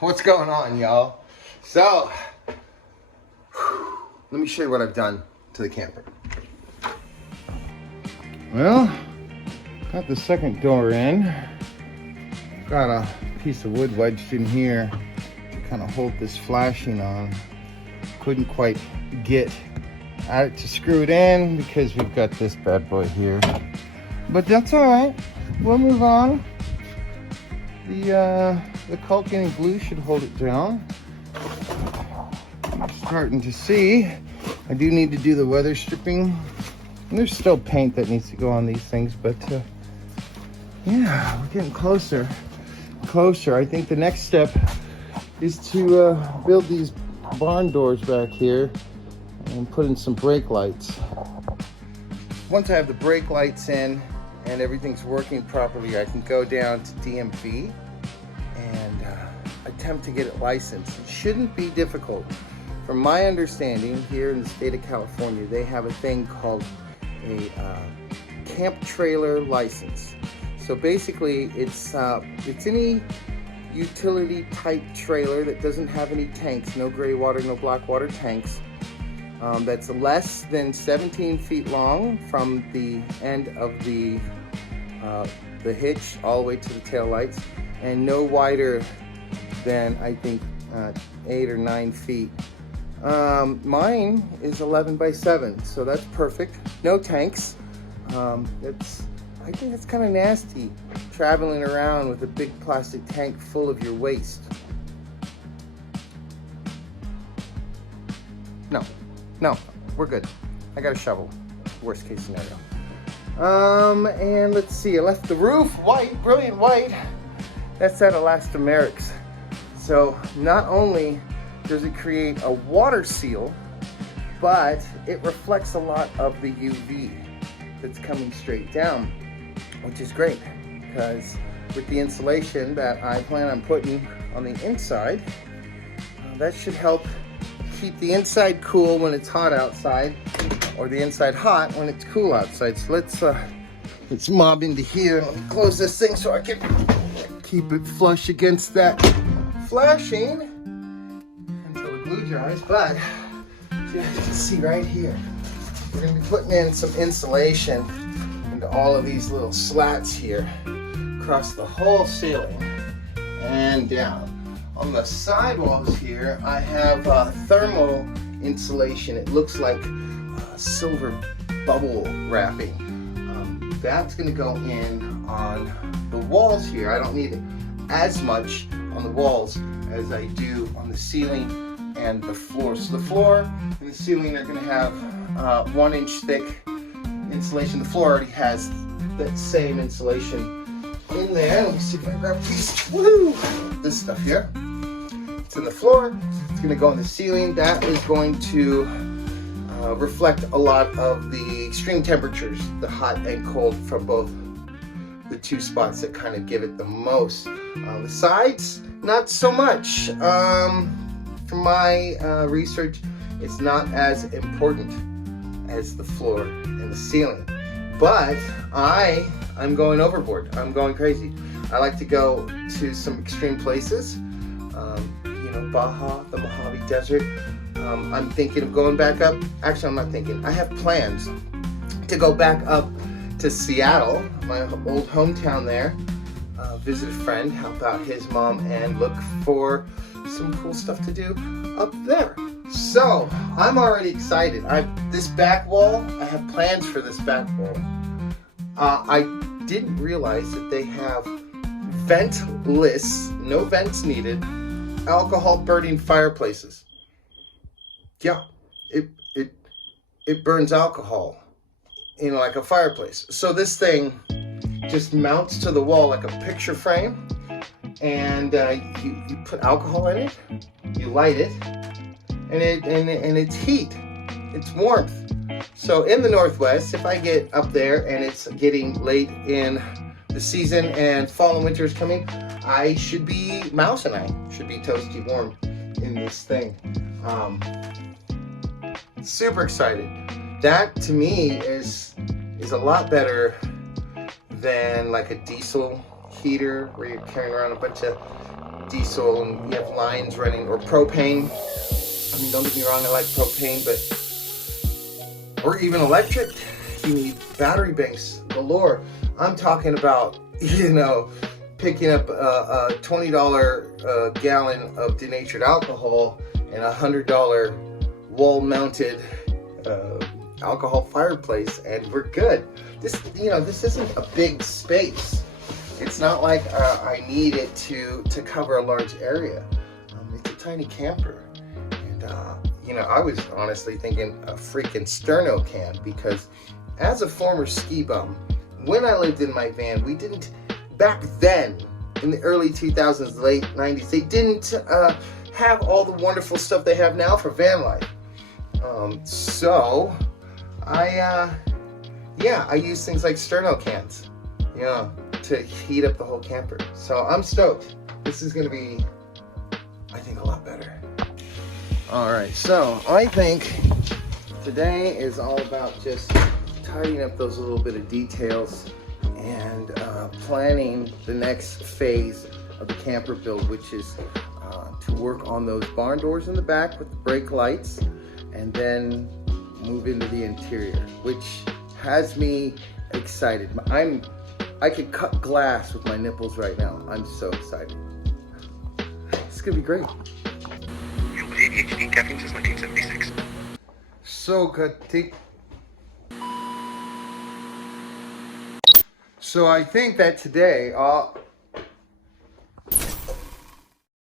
What's going on, y'all? So, let me show you what I've done to the camper. Well, got the second door in. Got a piece of wood wedged in here to kind of hold this flashing on. Couldn't quite get at it to screw it in because we've got this bad boy here. But that's all right. We'll move on. The caulking and glue should hold it down. I'm starting to see. I do need to do the weather stripping. And there's still paint that needs to go on these things, but yeah, we're getting closer. I think the next step is to build these barn doors back here and put in some brake lights. Once I have the brake lights in and everything's working properly, I can go down to DMV and attempt to get it licensed. It shouldn't be difficult. From my understanding, here in the state of California, they have a thing called a camp trailer license. So basically, it's any utility type trailer that doesn't have any tanks, no gray water, no black water tanks, that's less than 17 feet long from the end of the hitch all the way to the tail lights, and no wider than, I think, 8 or 9 feet. Mine is 11 by 7, so that's perfect. No tanks. I think that's kind of nasty, traveling around with a big plastic tank full of your waste. No, we're good. I got a shovel, worst case scenario. And let's see, I left the roof white, brilliant white. That's that elastomerics. So not only does it create a water seal, but it reflects a lot of the UV that's coming straight down, which is great, because with the insulation that I plan on putting on the inside, that should help keep the inside cool when it's hot outside, or the inside hot when it's cool outside. So let's mob into here and let me close this thing so I can keep it flush against that flashing until the glue dries. But you can see right here, we're going to be putting in some insulation into all of these little slats here across the whole ceiling and down. On the sidewalls here, I have thermal insulation. It looks like silver bubble wrapping. That's going to go in on the walls here. I don't need as much on the walls as I do on the ceiling and the floor. So the floor and the ceiling are going to have 1 inch thick insulation. The floor already has that same insulation in there. Let me see if I can grab a piece. Woo! This stuff here. It's in the floor. It's going to go in the ceiling. That is going to reflect a lot of the extreme temperatures, the hot and cold, from both the two spots that kind of give it the most. The sides, not so much. From my research, it's not as important as the floor and the ceiling. But I'm going overboard. I'm going crazy. I like to go to some extreme places. Baja, the Mojave Desert. I'm thinking of going back up. Actually, I'm not thinking. I have plans to go back up to Seattle, my old hometown there, visit a friend, help out his mom, and look for some cool stuff to do up there. So I'm already excited. This back wall, I have plans for this back wall. I didn't realize that they have ventless, no vents needed, alcohol burning fireplaces. Yeah, it burns alcohol in like a fireplace. So this thing just mounts to the wall like a picture frame, and you put alcohol in it, you light it, and it's heat, it's warmth. So in the Northwest, if I get up there and it's getting late in the season and fall and winter is coming, I should be, Mouse and I should be toasty warm in this thing. Super excited. That to me is a lot better than like a diesel heater where you're carrying around a bunch of diesel and you have lines running, or propane. I mean, don't get me wrong, I like propane, but, or even electric, you need battery banks galore. I'm talking about, you know, picking up a $20 gallon of denatured alcohol and a $100 wall-mounted alcohol fireplace, and we're good. This, you know, this isn't a big space. It's not like I need it to cover a large area. It's a tiny camper, and you know, I was honestly thinking a freaking sterno can, because as a former ski bum, when I lived in my van, we didn't, back then in the early 2000s, late 90s, they didn't have all the wonderful stuff they have now for van life. So I use things like sterno cans, yeah, to heat up the whole camper. So I'm stoked. This is gonna be, I think, a lot better. All right, so I think today is all about just tidying up those little bit of details and planning the next phase of the camper build, which is to work on those barn doors in the back with the brake lights, and then move into the interior, which has me excited. I could cut glass with my nipples right now. I'm so excited. It's gonna be great. ADHD caffeine since 1976. So good. So I think that today,